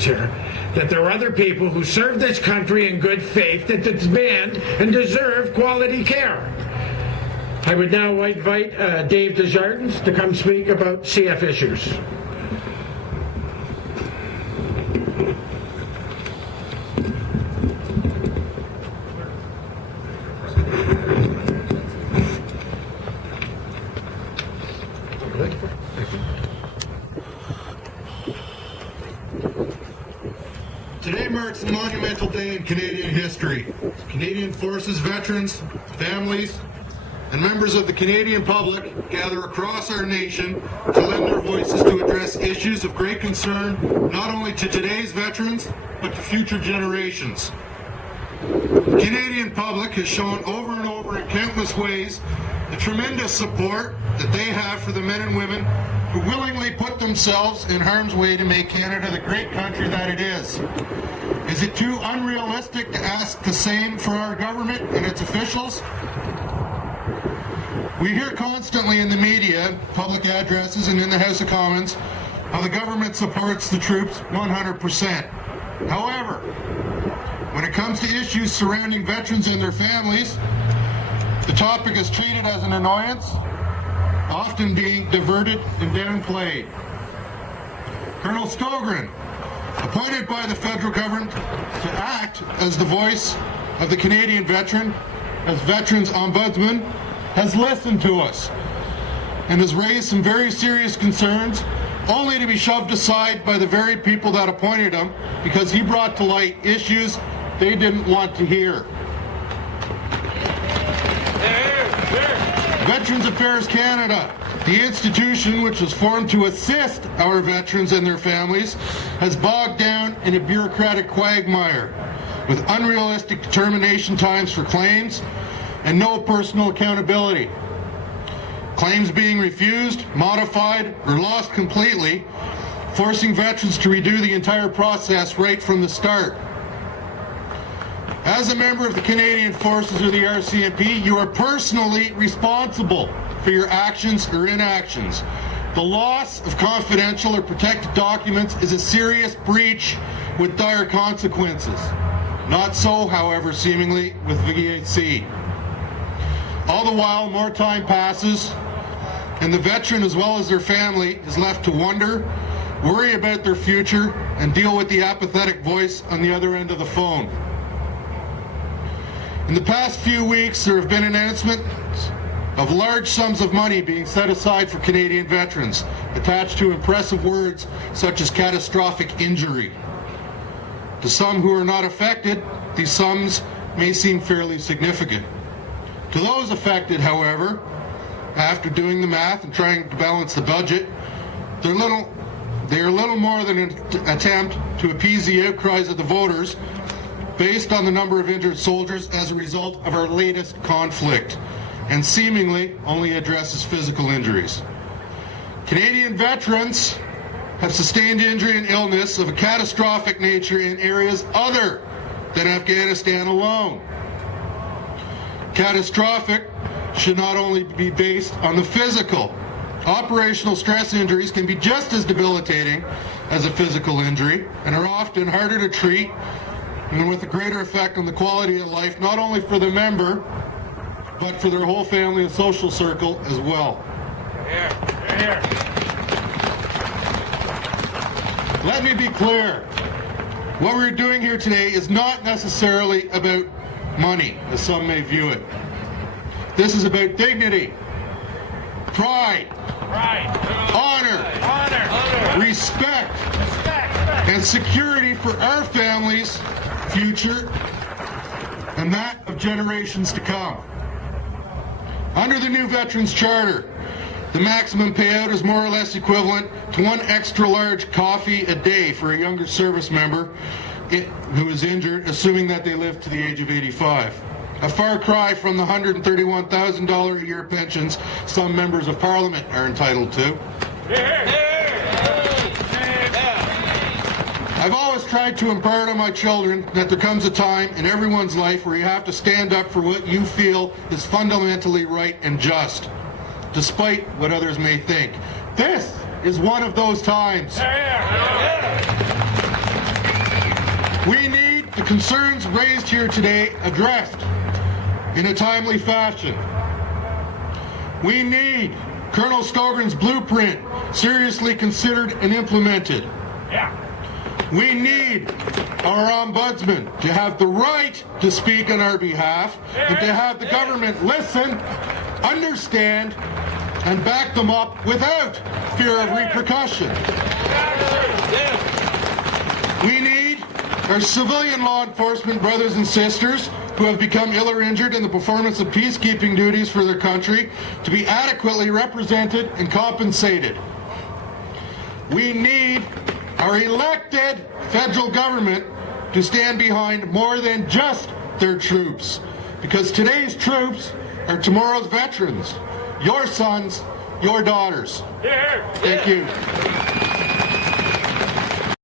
here, that there are other people who serve this country in good faith that demand and deserve quality care. I would now invite Dave Desjardins to come speak about CF issues. Today marks a monumental day in Canadian history. Canadian Forces veterans, families, and members of the Canadian public gather across our nation to lend their voices to address issues of great concern not only to today's veterans, but to future generations. The Canadian public has shown over and over in countless ways the tremendous support that they have for the men and women who willingly put themselves in harm's way to make Canada the great country that it is. Is it too unrealistic to ask the same for our government and its officials? We hear constantly in the media, public addresses, and in the House of Commons how the government supports the troops 100%. However, when it comes to issues surrounding veterans and their families, the topic is treated as an annoyance, often being diverted and downplayed. Colonel Skogren, appointed by the federal government to act as the voice of the Canadian veteran, as Veterans Ombudsman, has listened to us and has raised some very serious concerns, only to be shoved aside by the very people that appointed him because he brought to light issues they didn't want to hear. Veterans Affairs Canada, the institution which was formed to assist our veterans and their families, has bogged down in a bureaucratic quagmire with unrealistic determination times for claims and no personal accountability. Claims being refused, modified, or lost completely, forcing veterans to redo the entire process right from the start. As a member of the Canadian Forces or the RCMP, you are personally responsible for your actions or inactions. The loss of confidential or protected documents is a serious breach with dire consequences. Not so, however, seemingly with VAC. All the while, more time passes, and the veteran as well as their family is left to wonder, worry about their future, and deal with the apathetic voice on the other end of the phone. In the past few weeks, there have been announcements of large sums of money being set aside for Canadian veterans, attached to impressive words such as catastrophic injury. To some who are not affected, these sums may seem fairly significant. To those affected, however, after doing the math and trying to balance the budget, they are little more than an attempt to appease the outcries of the voters based on the number of injured soldiers as a result of our latest conflict, and seemingly only addresses physical injuries. Canadian veterans have sustained injury and illness of a catastrophic nature in areas other than Afghanistan alone. Catastrophic should not only be based on the physical. Operational stress injuries can be just as debilitating as a physical injury and are often harder to treat and with a greater effect on the quality of life, not only for the member, but for their whole family and social circle as well. Let me be clear. What we're doing here today is not necessarily about money, as some may view it. This is about dignity, pride, honor, respect, and security for our families' future and that of generations to come. Under the new Veterans Charter, the maximum payout is more or less equivalent to one extra large coffee a day for a younger service member who is injured, assuming that they live to the age of 85. A far cry from the $131,000 a year pensions some members of Parliament are entitled to. I've always tried to impart on my children that there comes a time in everyone's life where you have to stand up for what you feel is fundamentally right and just, despite what others may think. This is one of those times. We need the concerns raised here today addressed in a timely fashion. We need Colonel Stogren's blueprint seriously considered and implemented. We need our ombudsman to have the right to speak on our behalf and to have the government listen, understand, and back them up without fear of repercussion. We need our civilian law enforcement brothers and sisters who have become ill or injured in the performance of peacekeeping duties for their country to be adequately represented and compensated. We need our elected federal government to stand behind more than just their troops, because today's troops are tomorrow's veterans, your sons, your daughters. Thank you.